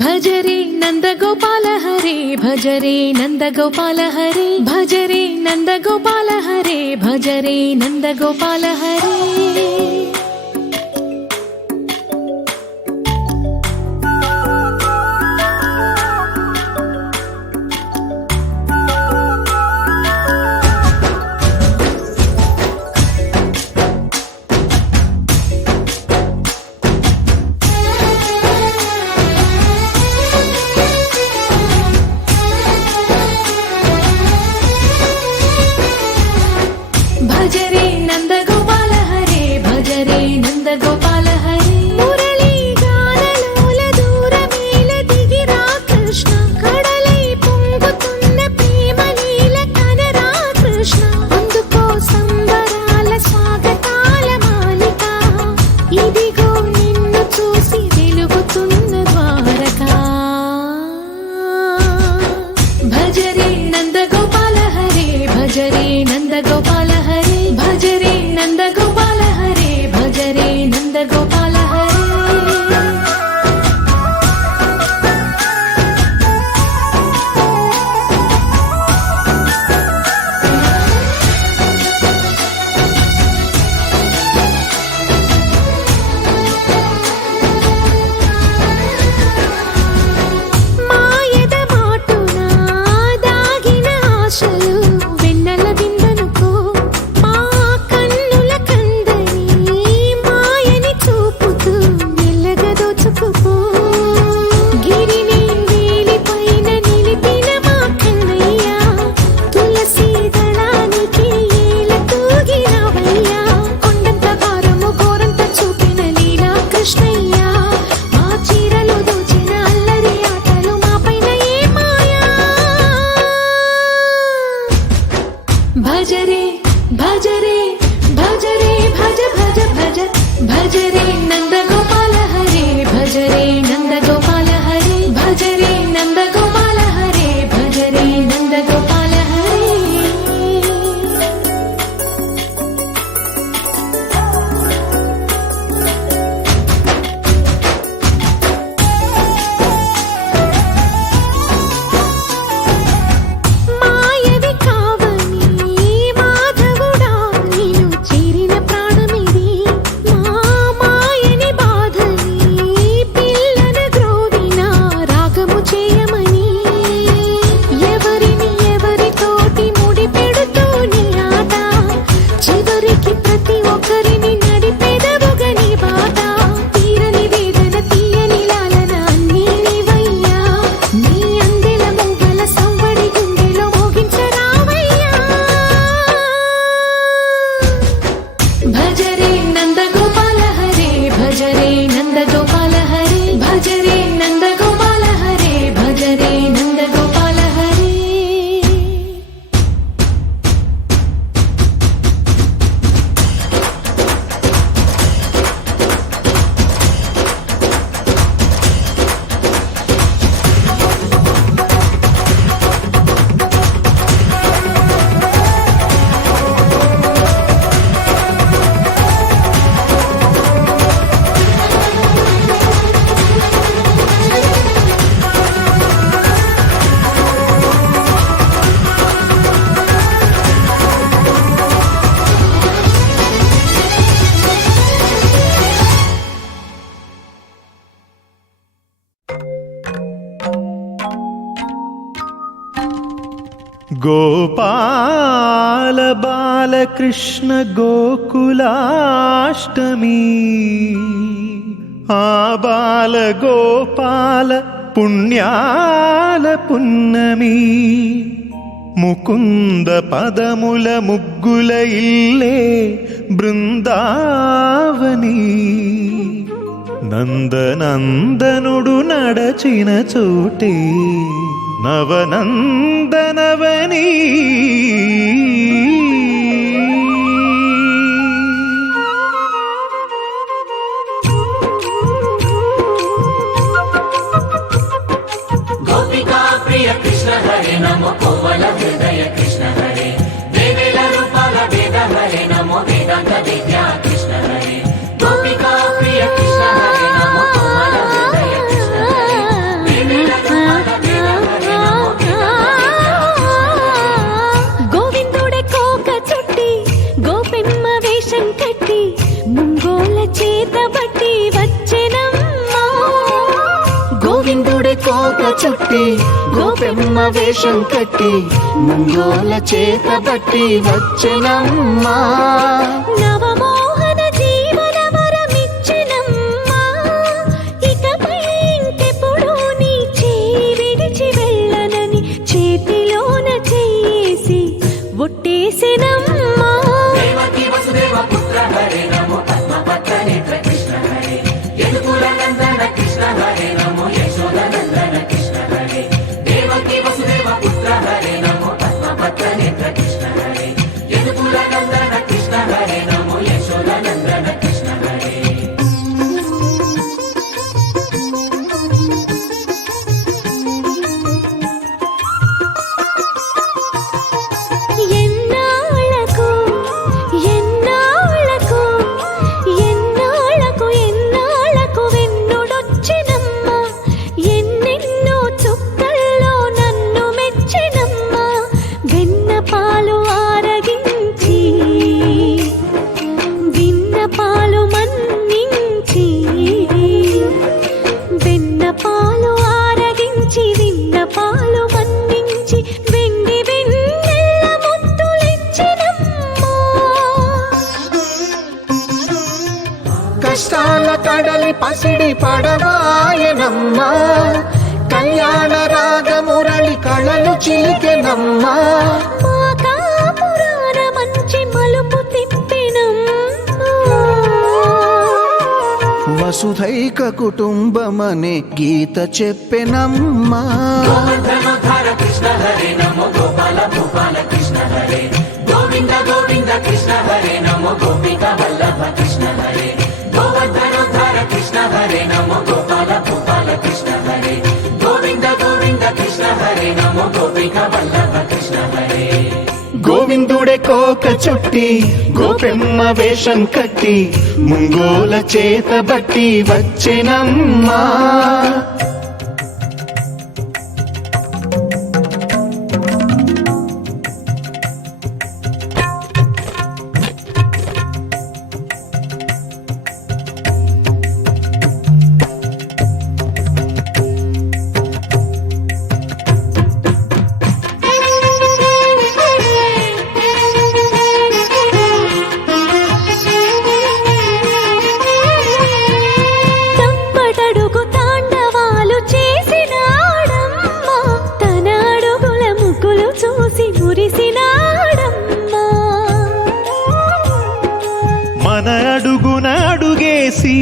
भज रे नंद गोपाल हरे भज रे नंद गोपाल हरे भज रे नंद गोपाल हरे भज रे नंद गोपाल हरे। भज रे नंद गोपाल हरे भज रे नंद गोपाल हरे। मुरली गानलोल दूरमेल दिगिरा कृष्ण कड़लै పొంగుతున్న ప్రేమలీల కనరా కృష్ణ। అందుకో సంబరాల స్వాగతాల మాలిక ఇదిగో నిన్ను చూసి వెలుగుతున్న ద్వారకా। భజ రే నంద గోపాల హరే భజ రే నంద గోపాల हरे भज रे नंद गोपाल हरे भज रे नंद गोपाल हरे। మాయద మాటున దాగిన ఆశలు వెన్నెల బిందెనుకో మా కన్నుల కందని మాయని చూపుతూ మెల్లగా దోచుకుపో। గిరిని వేలిపైన నిలిపిన మా కన్నయ్య తులసి దళానికి ఏల తూగినవయ్యా। కొండంత భారము గోరంత చూపిన లీలా కృష్ణయ్య మా చీరలు దోచిన అల్లరి ఆటలు మా పైన ఏ మాయా। भज रे भज रे भज रे भज भज भज भज रे नंद गोपाल हरे भज रे नंद गोपाल हरे भज रे नंद गोपाल हरे भज रे नंद गोपाल हरे। మాయవి కావని మాధవుడా నీను చేరిన ప్రాణమిది మా మాయని బాధని పిల్లన గ్రోవిన రాగము చేయమని। ఎవరిని ఎవరితోటి ముడి పెడుతూ నీ ఆట చివరికి ప్రతి ఒక్కరిని నడిపెదవుగని బాట। తీరని వేదన తీయని లాలన అన్నీ నీవయ్యా నీ అందెల మూగల సంవడి గుండెలో మోగించరావయ్యా। భజ రే నంద గోపాల హరే భజ రే నంద గోపాల హరే భజ రే నంద గోపాల హరే భజ రే నంద గోపాల హరే। गोपाल बालकृष्ण गोकुलाष्टमी आ बाल गोपाल पुण्याल पुन्नमी। ముకుంద పదముల ముగ్గుల ఇల్లే బృందావని నందనందనుడు నడచిన చోటే నవనందనవని। गोपिका प्रिय कृष्ण हरे नमो कोवल हृदय कृष्ण हरे देवेल रूपाल वेद हरे नमो वेदांत विद्या कृष्ण हरे। చుట్టి గోపెమ్మ వేషం కట్టి ముంగోల చేత బట్టి వచ్చెనమ్మా. నవమోహన జీవన వరమిచ్చినమ్మా, ఇకపై ఇంకెప్పుడు నీ చేయి విడిచి వెళ్ళనని చేతిలోన చేసి ఒట్టేసినమ్మా. దేవకీ వసుదేవ పుత్ర హరే నమో పద్మపత్ర నేత్ర కృష్ణ హరే యదుకుల నందన కృష్ణ హరే నమో యశోద నందన కృష్ణ హరే దేవకీ వసుదేవ పుత్ర హరే నమో పద్మపత్ర నేత్ర కృష్ణ హరే యదుకుల నందన కృష్ణ హరే నమో యశోద నందన కృష్ణ హరే. ఎన్నాళ్ళకు ఎన్నాళ్ళకు ఎన్నాళ్ళకు ఎన్నాళ్ళకు వెన్నుడొచ్చినమ్మా, ఎన్నెన్నో చుక్కల్లో నన్ను మెచ్చినమ్మా. వెన్నపాలు ఆరగించి విన్నపాలు మన్నించి, వెన్నపాలు ఆరగించి విన్నపాలు మన్నించి వెండి వెన్నెల్ల ముద్దులిచ్చినమ్మా. కష్టాల కడలి పసిడి పడవాయనమ్మా, కళ్యాణ రాగమురళి కళలు చిలికెనమ్మా. మా కాపురాన మంచి మలుపు తిప్పినమ్మా. వసుధైక కుటుంబమనే గీత చెప్పెనమ్మా. గోవర్ధనోద్ధార కృష్ణ హరే నమో గోపాల భూపాల కృష్ణ హరే గోవింద గోవింద కృష్ణ హరే నమో గోపిక వల్లభ కృష్ణ హరే గోవర్ధనోద్ధార కృష్ణ హరే నమో గోపాల భూపాల కృష్ణ హరే గోవింద గోవింద కృష్ణ హరే నమో గోపిక వల్లభ కృష్ణ హరే. గోవిందుడే కోక చుట్టి గోపెమ్మ వేషం కట్టి ముంగోల చేత బట్టి వచ్చెనమ్మా. తప్పటడుగు తాండవాలు చేసినాడమ్మా, తన అడుగుల ముగ్గులు చూసి మురిసినాడమ్మా. మన అడుగున అడుగేసి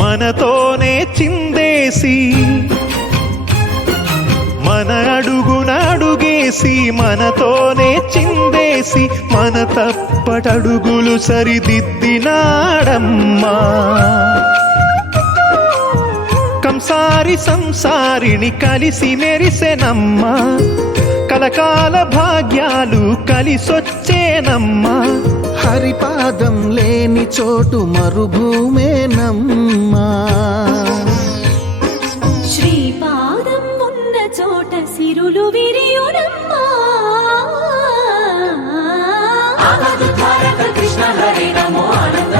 మనతోనే చిందేసి, మన అడుగున అడుగేసి మనతోనే చిందేసి మన తప్పటడుగులు సరిదిద్దినాడమ్మా. కంసారి సంసారిని కలిసి మెరిసెనమ్మా, కలకాల భాగ్యాలు కలిసొచ్చేనమ్మా. హరిపాదం లేని చోటు మరుభూమేనమ్మా. శ్రీపాదం ఉన్న చోట సిరులు విరియునమ్మా. ఆపదుద్ధారక కృష్ణ హరే నమో ఆనంద